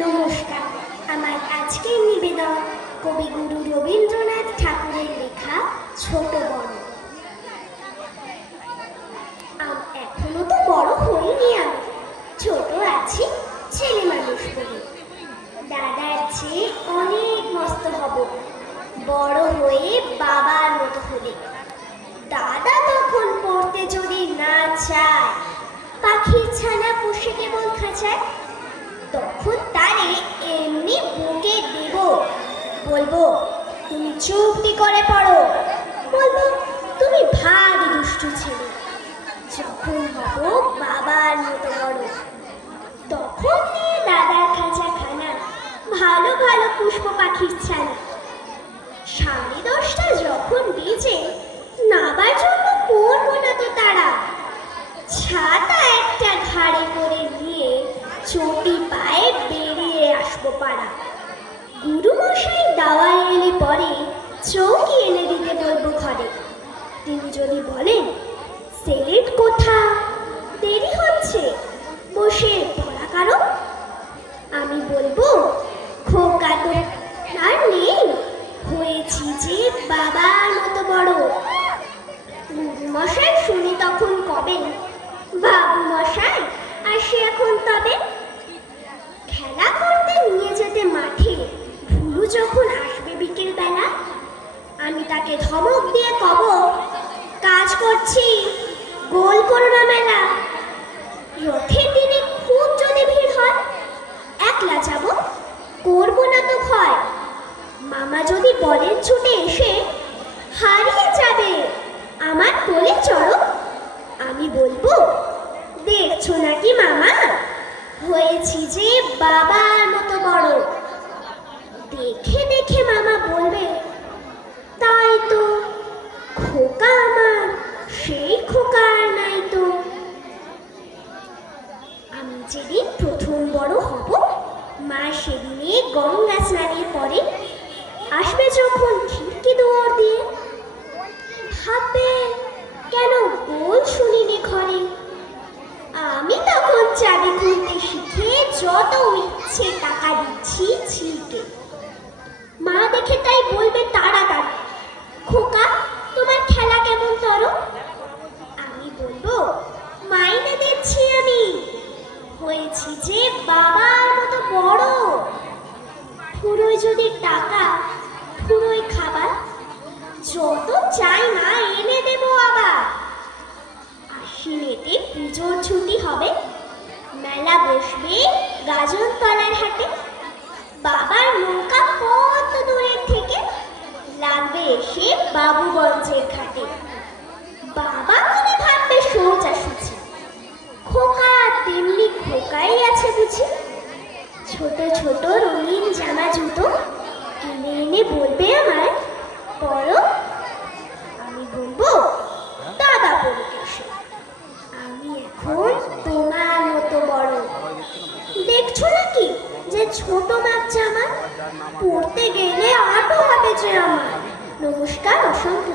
নমস্কার। আমার আজকের নিবেদন কবিগুরু রবীন্দ্রনাথ ঠাকুরের লেখা ছোট বড়। এখনো তো বড় হইনি, আমি ছোট আছি, ছেলে মানুষ বলে। দাদার চেয়ে অনেক মস্ত হব বড় হয়ে বাবার মতো হলে। দাদা তখন পড়তে যদি না চায়, পাখির ছানা পুষে কেবল খাঁচায়, তখন তারে এমনি বুকে দেব, বলবো তুমি চুপটি করে পড়ো, বলবো তুমি ভারী দুষ্টু ছেলে। যখন হব বাবার মতো বড়, তখন নিয়ে দাদার খাঁচাখানা ভালো ভালো পুষ্প পাখির ছানা। 10:30 যখন বেজে, নাবার জন্য পড়বো না তো তারা, ছাতা একটা ঘাড়ে করে নিয়ে চটি পায়ে বেরিয়ে আসবো পাড়া। গুরুমশাই দাওয়ায় এলে পরে চৌকি এনে দিতে বলবো ঘরে। তিনি যদি বলেন সেলেট কোথা, দেরি হচ্ছে, বসে পড়া কারো, আমি বলবো খোকা তো আর নেই, হয়েছি যে বাবার মতো বড়। গুরুমশাই শুনি তখন কবেন, বাবু মশাই আসি এখন তবে। খেলা করতে নিয়ে যেতে মাঠে ভুলু যখন আসবে বিকেল বেলা, আমি তাকে ধমক দিয়ে কব, কাজ করছি, গোল করো না মেলা। রথের দিনে খুব যদি ভিড় হয়, একলা যাব, করবো না তো ভয়। মামা যদি বলেন ছুটে এসে, হারিয়ে যাবে আমার কোলে চড়ো, আমি বলবো দেখছো নাকি মামা, হয়েছি যে বাবার মতো বড়। দেখে দেখে মামা বলবে, তাই তো, খোকা আমার সেই খোকা আর নাই তো। আমি যেদিন প্রথম বড় হব, মা সেদিনে গঙ্গা স্নানের পরে আসবে যখন খিড়কি দুয়ার দিয়ে, ভাববে কেন গোল শুনিনি ঘরে। আমি তখন চাবি খুলতে শিখে যত ইচ্ছে টাকা দিচ্ছি ছিলকে। মা দেখে তাই বলবে তাড়াতাড়ি, খোকা তোমার খেলা কেমন তর। আমি বলবো মাইনে দিচ্ছি আমি, হয়েছি যে বাবার মতো বড়। ফুরোয় যদি টাকা, ফুরোয় খাবার, যত চাই না এনে দেবো আবার। আশ্বিনেতে পুজোর ছুটি হবে, মেলা বসবে গাজনতলার হাটে। বাবার নৌকা কত দূরের থেকে লাগবে এসে বাবুগঞ্জের ঘাটে। বাবা মনে ভাববে সোজাসুজি, খোকা তেমনি খোকাই আছে বুঝি। ছোট ছোট রঙিন জামা জুতো কিনে এনে বলবে আমায়, পরো। আমি বলবো দাদা পড়তে এসো, আমি এখন তোমার মতো বড়। দেখছো নাকি যে ছোট বাচ্চা আমার, পড়তে গেলে আটো হবে যে আমার। নমস্কার, অসংখ্য।